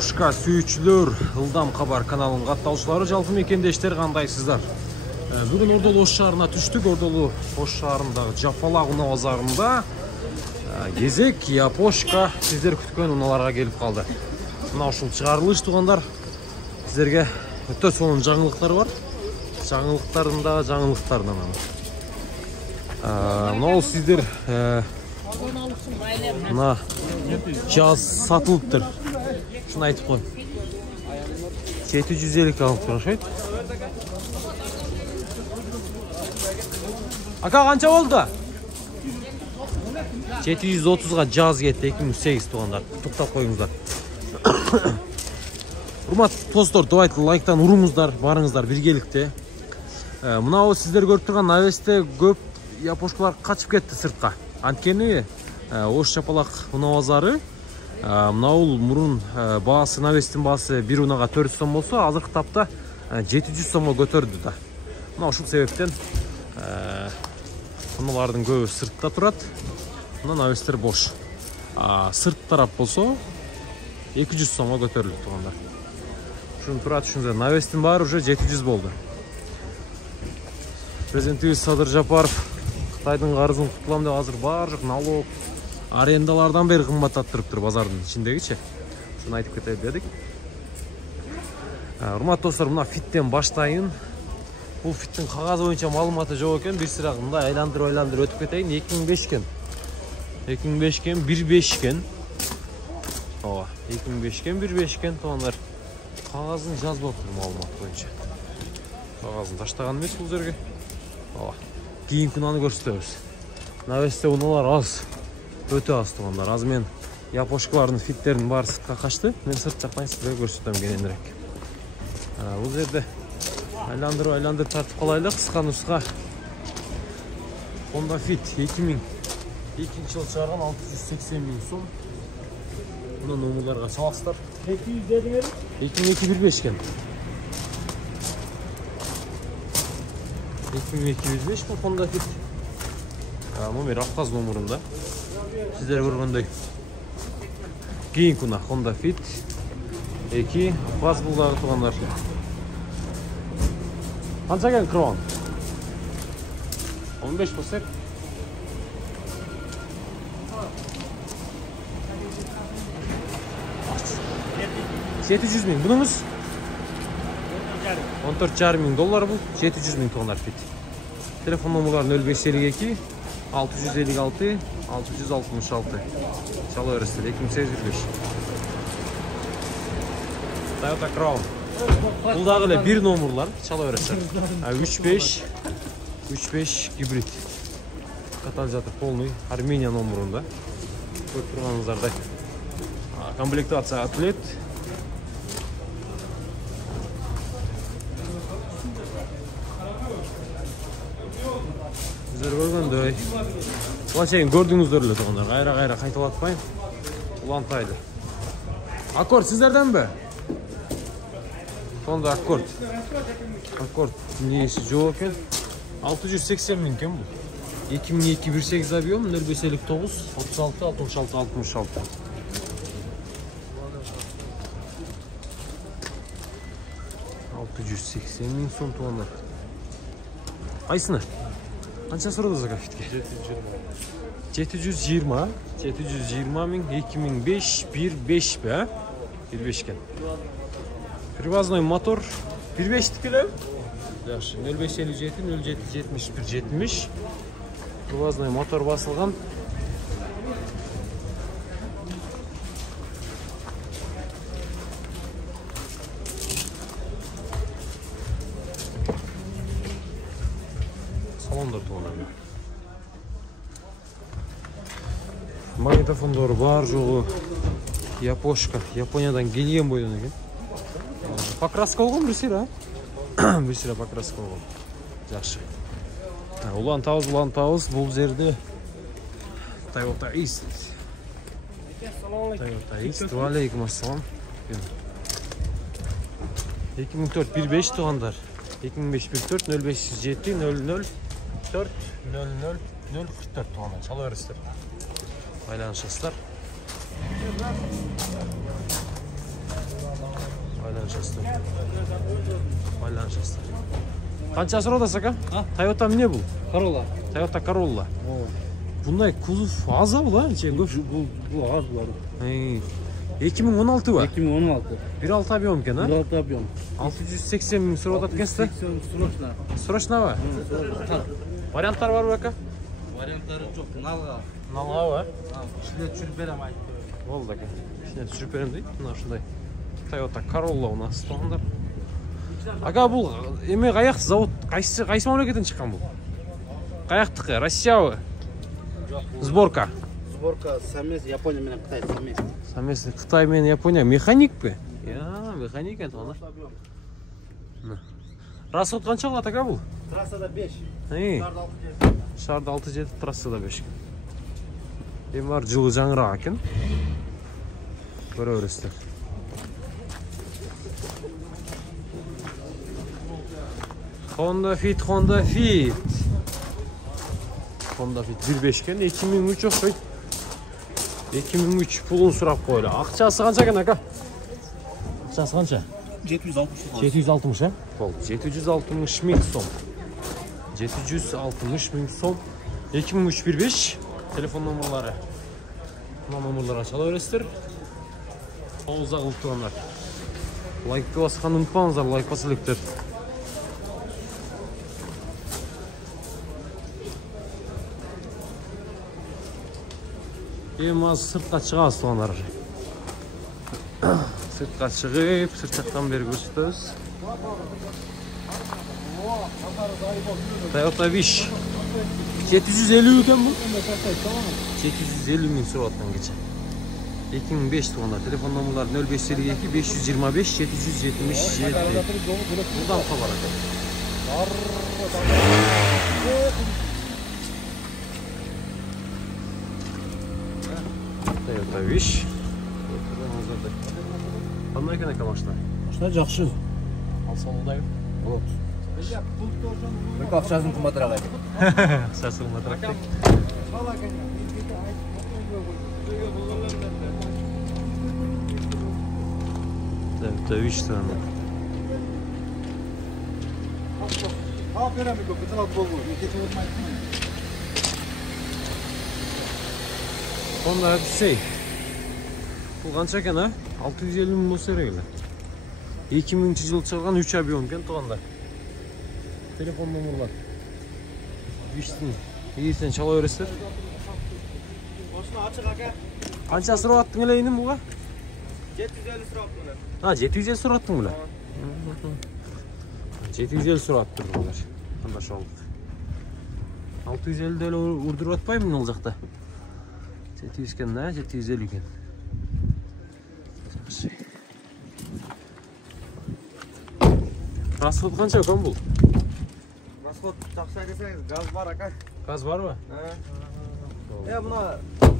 Япошка сүйүүчүлөр, Ылдам Кабар каналынын катталуучулары, жалпы мекендештер кандайсыздар? Бүгүн Ордолу Ош шаарына түштүк. Ордолу Ош шаарындагы Жапалак унаа базарында кезек Япошка сиздер күткөн унааларга келип калды. Мына ушул чыгарылыш туугандар, сиздерге өтө сонун жаңылыктар бар. Жаңылыктарында жаңылыктардан мына сиздер мына жаз сатылыптыр. Шуну айтып кой. 750 алып турушайт. Ака канча болду? 730-га жаз кетти 2008 туугандар. Туктап коюңуздар. Урматтуу достор, давайте лайктан урууңуздар, барыңыздар биргеликте. Мына сиздер көрүп турган навесте көп япошкалар качып кетти сыртка. Анткени Ош Жапалак унаа базары мына мурун баасы, навестин баасы бир унага 400 сом болсо, азыркы тапта 700 сомго көтөрдү да. Мына ушул себептен унаалардын көбү сыртта турат. Мына навестер бош. Сырт тарап болсо 200 сомго көтөрүлөт туугандар. Ушуну турат, ушунда навестин баары уже 700 болду. Президентибиз Садыр Жапаров Кытайдын карызын кутулам деп азыр баардык налог, арендалардан бери кымбаттап туруптур базардын ичиндегичи. Шуну айтып кетейин дедик. Урматтуу достор, мына фиттен баштайын. Бул фиттин кагаз боюнча маалыматы жок экен. Бир сыра мындай айландырып өтүп кетейин. 2005 экен. 2005 экен, 15 экен. Ооба, 2005 экен, 15 экен туугандар. Кагазын жазбаптыр маалымат боюнча. Кагазын таштаган эмес бул жерге. Ооба. Кийинки унаны көрсөтөбүз. Навесте унаалар аз. Өтө аз туугандар. Азыр мен япошкалардын фиттерин баары сыртка качты. Мен сырт жактан сизерге көрсөтөм кененирээк. Бул жерде айландырып тартып калайлы. Кыска нуска Honda Fit 2002 жыл чыгарган 680 000 сом. Мына номерлерге чаласыздар. 200 дедиңер? 2002-15 экен. 2002-15 бул Honda Fit. Номер авказ номерунда. Сиздер көргөндөй. Кийинки унаа Honda Fit 2 авказ булдагы туугандар. Канча экен крон? 15 болсо. 700 000. Bunumuz 14,5 мың доллар бұл. 700 000 тоннар фит. Телефон номерлары 0552 656 666. Чала өрістер 2815. Toyota Crown. Бұлдағы бір номерлар чала өрістер. 35 гибрид. Катализатор полный. Армения номерында. Көріп тұрғаныңыздардай. Комплектация атлет. Сіздер көргөндөй. Планшейін көрдіңіздер өлі тұғындар. Қайра қайталатпайын. Улантайды. Аккорд сіздерден бі? Сонда аккорд. Аккорд несі жоқ екен. 680 000 кен бұл. 2002-18 объем 0559 36 66 66. 680 000 сом туғандар. Қайсыны? Қанша сұрады зака фитке? 720 000 2005 1.5 бе? 1.5 кен. Привозной мотор 1.5 тікілі? 0557 07 71 70. Привозной мотор басылған. Салондар туғандар. Магнитофондор бар жоғы. Япошка. Япониядан келген бойдан екен. Покраска болған бір сира? Бір сира покраска болған. Жақшы. Улан тауыз бұл жерде Toyota East. Toyota East. Алейкум ассалам. 2004 1.5 туғандар. 2005 1.4 0507 00 4 00 044 туғандар. Чала өрістер. Байланышасыздар. Байланышасыздар. Байланышасыздар. Qancha so'radasiz aka? Toyota ne bu? Corolla. Toyota Corolla. Bunday kuzov az bu lan, içi ko'p. Bu az var. 2016 va? 2016. 1.6 объем ekan, ha? 1.6 объем. 680 ming so'rayotgan ekan-sizlar. Срочно. Срочно va? Variantlar var mı aka? Variantlari yo'q. Nalga. Nalga va? Ishga tushirib beraman aytdi. Bo'ldi aka. Ishni tushirib beraman deydi. Mana shunday Toyota Corolla u nas standart. Aka bu eme qayoq zavod qaysi mamlakatdan chiqqan bu? Qayoqniki? Rossiya. Сборка. Сборка Самес Yaponiya bilan Xitoy Самес. Самес Xitoy bilan Yaponiya mexanikmi? Ya, mexanik ekan ona. Расход qancha qiladi aka bu? Trassada 5. Sharda 6-7, trassada 5. Var жылы жаңырақ ekan. Ko'raverasizlar. Honda Fit. Honda Fit 1.5 ekan, 2003 o'xshaydi. 2003 pulun so'rab qo'ydi. Aqchasi qancha ekan aka? Aqchasi qancha? 760. 760 ha? Bo'ldi. 760 ming so'm. 760 ming so'm. 2003 1.5 telefon nomerlari. Nomerlari chalaverasizlar. Og'uz qilib turganlar. Like bosqanni unutmangizlar, like bosinglar. Emas sırtqa chiqamiz to'g'anlar. Sırtqa chiqib, sirtdan beri ko'rsatamiz. Toyota Wish 750 ekan bu. 750 ming so'ratdan kecha. 2005 to'g'anlar. Telefon nomerlari 0552 525 777. Buradan xabar aka. Toyota Wish. Qanday ekan aka mashina? Mashina yaxshi. Alsonudagi. Вот. Только ақшасын қымбатырақ еді. Ақшасы қымбатырақ деп. Toyota Wish тұрады. Honda Odyssey. Bu qancha ekan ha? 650 ming bo'lsa kerak. 2000-yil chiqargan 3 объем ekan to'g'anda. Telefon nomerlar. Wishning egasidan chalaverasizlar. Boshini ochiq aka. Qancha so'rayapting endi buga? 750 so'rabdilar. Ha, 750 so'rayapting bular. 750 so'rayapti bular. Qanday oldik. 650 da urdirib atmaymi bu yoqda? 700 ekan, 750 ekan. Расход qancha ekan bu? Расход taqsa desangiz gaz bor aka. Gaz bormi? Ha. Buna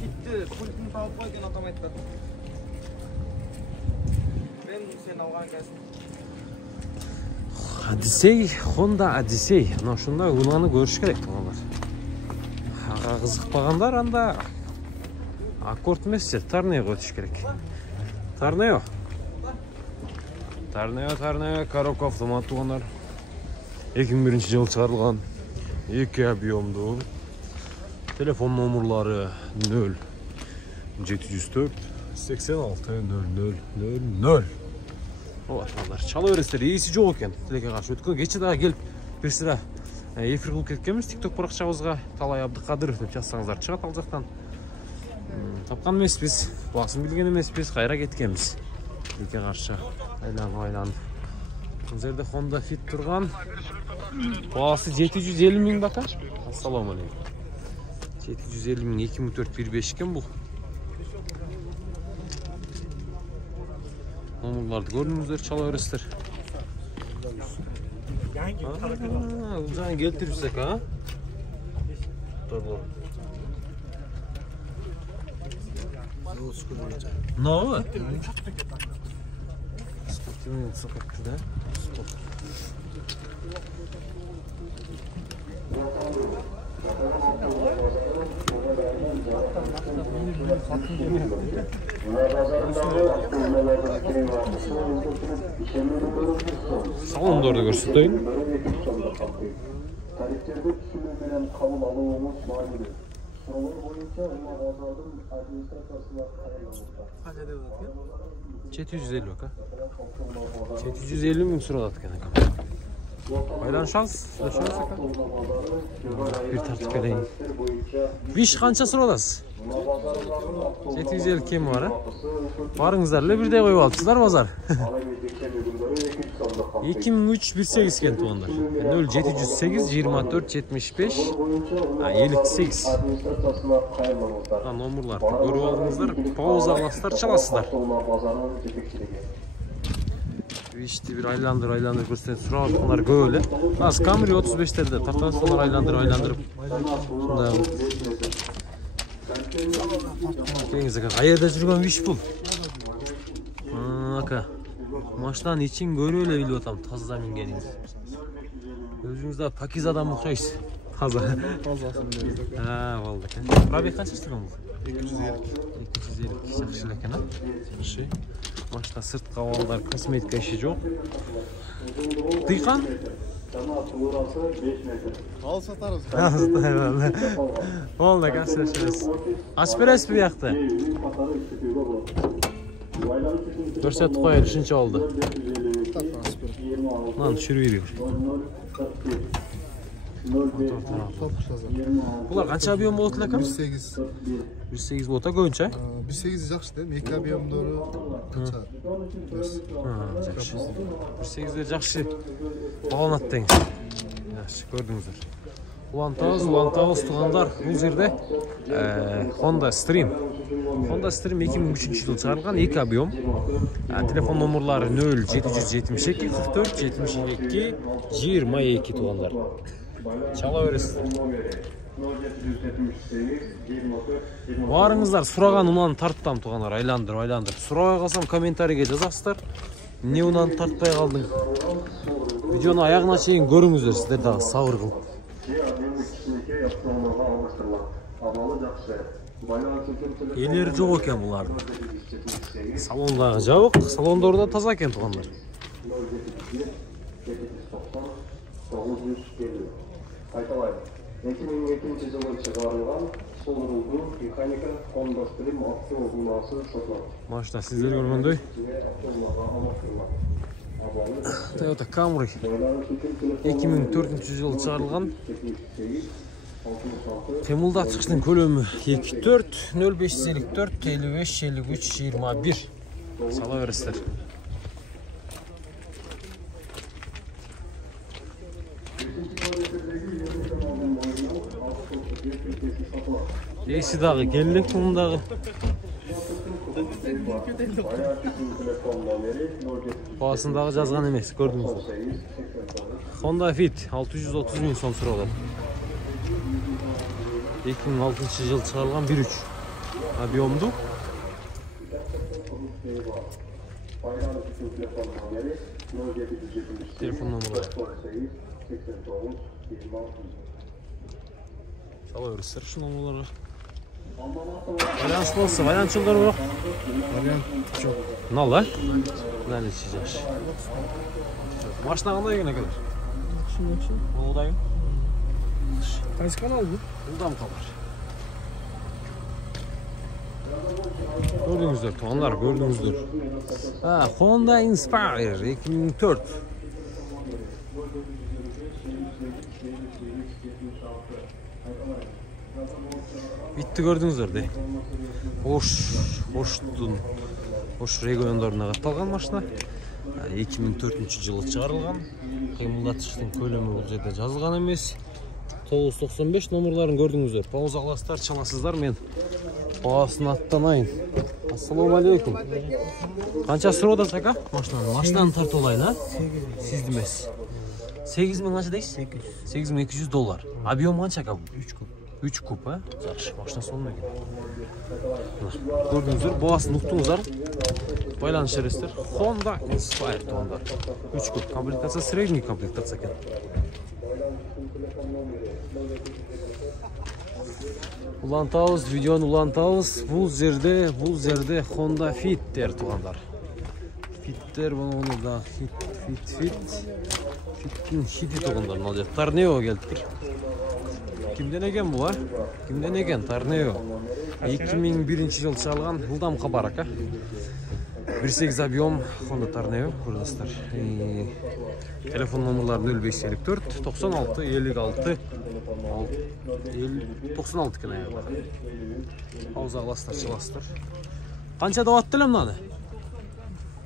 kitni, pultni topib qo'ygan otam aytdi. Men sen olgan gaz. Odyssey, Honda Odyssey. Ana shunda unani ko'rish kerak to'g'rilar. Qiziqmaganlar anda Accord emas, Tornado o'tish kerak. Tornado. Karoq avtomat to'g'anlar. 2001-yil chiqarilgan 2 объемдуу. Telefon nomerlari 0 704 86 0000. Ovatlar. Chalaverasizlar, esi yo'q ekan. Sizlarga qarshi o'tgan kecha da kelib bir sira efir qilib ketganmiz TikTok paraqchamizga. Talay Abduqadirov deb yozsangizlar chiqadi al jaqdan. Topgan emasmiz, bosim bilgan emasmiz, qayra ketganmiz. Sizlarga qarshi aylanib. Bu yerda Honda Fit turgan. Bahası 750 ming baka. Assalomu alaykum. 750 ming 2004 1.5 ekan bu. Nomerlarni ko'rdingizlar, chalaverasizlar. Yangi o'zini keltiribsiz aka. To'g'ri. Nomi? Спортивный сокак, да? Salondordu көрсөтөйүn. Tariflerde түсүнүү менен кабыл алуумуз маанилүү. Суроолор боюнча Ума базардын администрациясына кайрылабыздар. Канча деп атат экен? 750 ака. 750 миң суралат экен ака. Байланышабыз, сүйлөшөбүз ака. Бир тартып келейин. Виш канча сураласыз? 750 кем бар, барыңыздар эле бирдей коюп алыпсыздар базар. 2318 кен туугандар. 0708 24 75 58. Номерлар көрүп алдыңыздар, пауза аласыздар, чаласыздар. Вишти бир айландыр көрсөтөт, сурап аткандар көп эле. Азыр Camry 35-терде тартасыздар, айландырып. Кеңиз ака, каерде жүргөн виш бул? Ака, машинанын ичин көрүп эле билип атам, таза мингениңиз. Өзүңүз да пакиз адам окшойсуз. Таза. Тазасын берди. Болду экен. Пробег канча чыккан бул? 250 жакшы эле экен, жакшы. Машина сырт кабалдар, косметика иши жок. Тыйкан? Ал сатарыз. Болду экен, сөзсүз. Ачып бересизби биякты? Көрсөтүп коелу, ушунча болду. Мына түшүрүп бериңиз. Булар канча объем болот эле экен? 108. 108 болот көбүнчө. 108 жакшы да, эки объемдору канча? Жакшы. 108 жакшы багаланат деңиз. Жакшы, көрдүңүздөр. Улантабыз туугандар, бул жерде Honda Stream 2003-жылы чыгарылган, 2 объем. Телефон номерлары 0772 44 72 22 туугандар. Чала бересиз. Барыңыздар, сураган унаны тарттам туугандар, айландыр. Сурабай калсам комментарийге жазасыздар. Эмне унаны тартпай калдың? Видеону аягына чейин көрүңүздөр, сиздер дагы сабыр кылып. Элери жок экен булардын. Салондагы жабык, салондору да таза экен туугандар. Айталайм, 2002-жылы чыгарылган Солурулдун механика Honda Stream автоунаасы сатылат. Машина сиздер көргөндөй. Toyota Camry 2004-жылы чыгарылган. Темулдатчыктын көлөмү 24 0554 55 53 21. Сала бересиздер. Эси дагы келдик мундагы. Баасындагы жазган эмес, көрдүңүзбү? Honda Fit 630 миң сом суралат. 2006-жылы чыгарылган 1.3 объемду. Телефон номері. Сала бересіздер шу номерларға. Байланыс болса, байланысшылар жоқ? Вариант жоқ. Мынау да? Мынаны жақсы. Машина қандай екен әкелер? Молдайын? Қайсы канал бұл? Бұлдам қалар. Көрдіңіздер, туғандар, көрдіңіздер. Honda Inspire 2004. Bitті көрдіңіздер де. Ош региондарына қатталған машина. 2004-жылы чыгарылған. Кыймылдатчыктын көлөмү бул жерде жазылган эмес. 995 номерларын көрдүңүздөр. Пауза кыласыздар, чаласыздар, мен баасын аттанайын. Ассаламу алейкум. Канча суродат ака? Машинаны тартып алайын, а? Сизди эмес. 8000 канча дейсиз? $8200. Объем канча ака бул? 3 куб, а? Жакшы, машина сонун экен. Көрдүңүздөр, баасын уктуңуздар. Байланыш бересиздер. Honda Inspire туугандар. 3 куб, комплектация средний комплектация экен. Улантабыз, видеоны улантабыз. Бул жерде Honda Fittер тугандар. Fittер bunu da Fitt'in hiti тугандар. Мына жерде Tornado келиптир. Kimden eken bu ha? Kimden eken Tornado? 2001-жылы чыгарылган ылдамка бар ака. 1.8 объем Honda Tornado көрдүңүздөр. Telefon номерлары 0554 96 56 96 екен аяғы. Ауыза аластар, чыластар. Қанша даватты эле мынаны?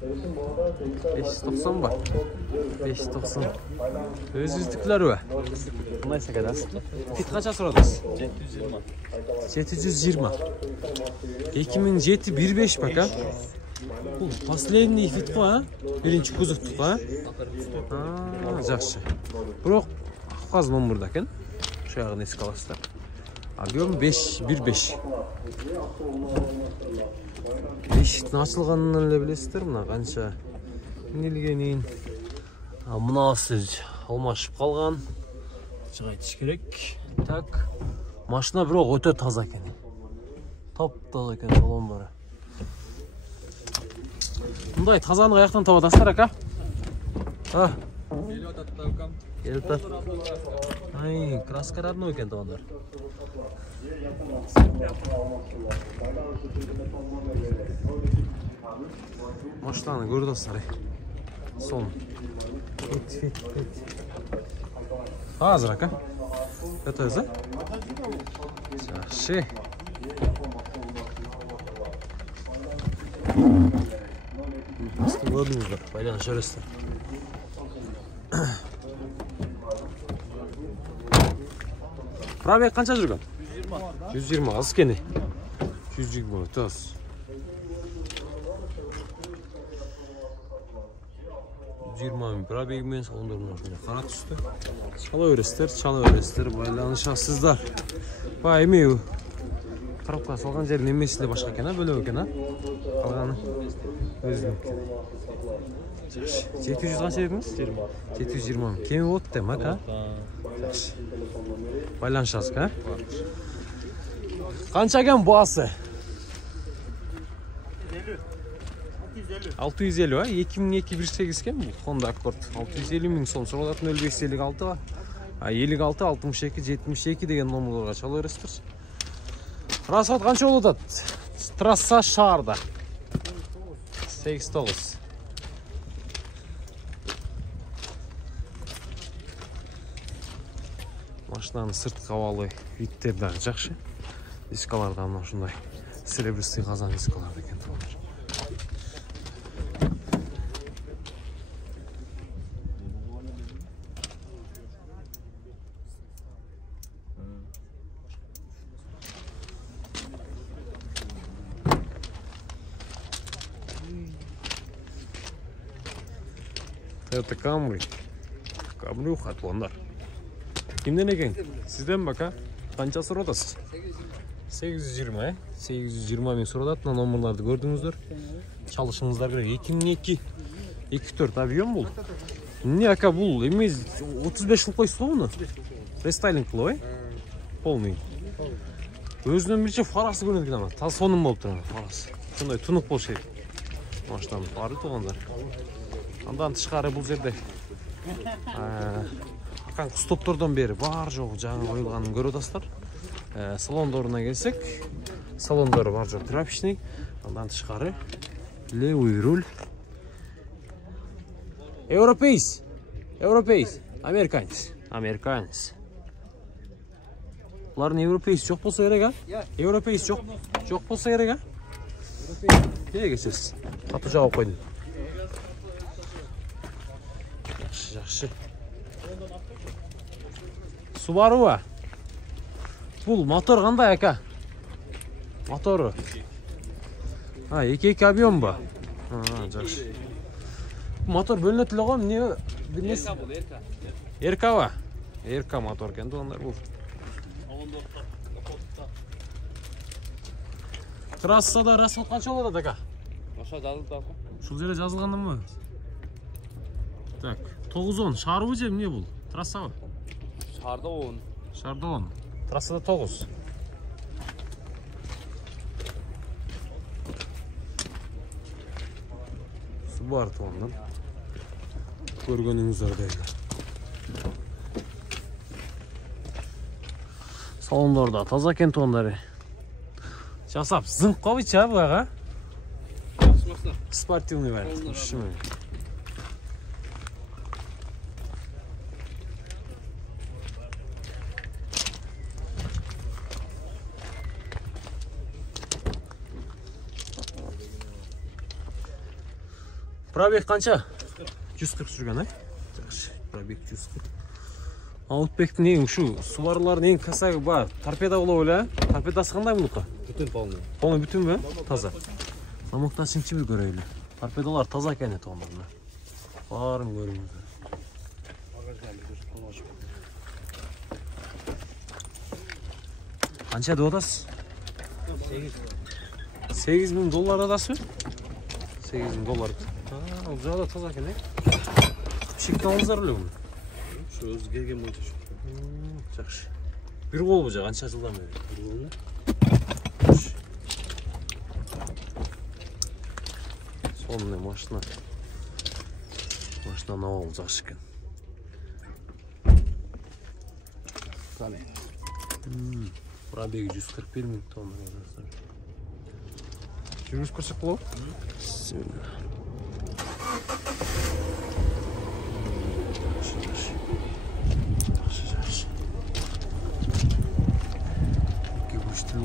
590 ба? 590. Өзүздүклөр бе? Мындай сакадасыз. Фит қанша сұрадыңыз? 720. 2007 1.5 бака. Бұл последний фит қой, а? Биринчи кузовтук, а? Жакшы. Бирок каз номерда экен. Шағын еске аласыздар. Объем 1.5. Бешіктің ашылғанынан әлі білесіздер. Мына қанша нелгенейін. Мынасы алмашып қалған. Шығайтыш керек. Так. Машина бірақ өте таза екен. Топ-таза екен салон бары. Мұндай тазаны қаяқтан табадасыздар, ака? Елтат. Ай, краска родной екен туғандар. Машинаны көрдіңіздер. Сон. Фит. Азыр, ака? Өтөз, а? Жақшы. Астын көрдіңіздер, байланы шөрестер. Пробег қанша жүрген? 120, аз кені. 120, өтөз. Пробегімен салондардың орнына қара түсті. Чала өрестер, байланышасыздар. Ба, емеу. Коробка салған жерін емесінде башқа екен, бөлек екен, қалғаны өзінің. 700 қанша едіңіз? 720. Кеме от дем, ака? Байланышасыз, ка? Қанша кен басы? 650, а? 2002 1.8 кен бұл? Honda Accord. 650 мың сон сұралатын 0556 ға. 56, 62, 72 деген номерларға чала өрестір. Расход қанша олатады? Трасса шарда. 8-9. Машинаның сырт қавалы виттерді жақшы. Дискаларда мына шындай серебристый қазан дискаларды екен. Toyota Camry. Camry uxatlanlar. Kimden eken? Sizden baka. Qancha so'radasiz? 820, 820 min so'radат. Мына номерларды көрдіңіздер. Çalışыңыздар керек. 2002 24 объем бұл. Не ака бұл емес 35 жыл қойсыз ғой мұны? Рестайлинг қылып, полный. Өзінен бірше фарасы көрінеді ама. Таз соным болып тұрған фарасы. Сондай тұнық болшы еді. Машинаны бары туғандар. Андан тышқары бұл жерде. Ақан құстоптордан бері бар жоғы жаңа қойылғанын көріп салондорына келсек, салондары бар жоқ трапичный. Андан тышқары левый руль. Европейс, американец. Бұлардың европейс жоқ болса керек, а? Европейс жоқ болса керек, а? Неге кесесіз? Қатты жауап қойдым. Жақшы. Subaru ба? Бұл мотор қандай, ака? Моторы. 2 объем ба? Жақшы. Мотор бөлінетілі ғой, не білмесін? Ерка ба? Ерка мотор кенді ондар бұл. Трассада расход қанша болады, ака? Шул жерде жазылғанда ма? Так, 9-10. Шару жем не бұл? Трасса ба? Шарда 10. Шарда 10. Трассада 9. бар тоондан. Көргөнүңүздөрдөй. Салондорда таза экен тоондары. Жасап зыңып калбыйчы буга? Спортивный вариант. Пробег канча? 140 жүргөн, Жакшы. Пробег 140. Аутбектин эң ушу Subaru'лардын эң косагы бар. Торпеда болобу эле? Торпедасы кандай мунука? Бүтүн полный. Полный бүтүнбү? Таза. Замокташынчы бир көрөйлү. Торпедалар таза экен тоондордун. Баарын көрүңүздөр. Канча деп атасыз? 8.000 доллар адасызбы? 8.000 доллар. Бул жагда таза экен, Чекти алыңыздар эле буну. Şu özü kelген боюнча şu. Жакшы. Бир колбу жа канча жылдан бери? Бир колбу. Сонный машина. Машина навал жакшы экен. Кале. Пробеги 141.000 тонна. Жүрүш көрсөк болобу? Iki kuş tül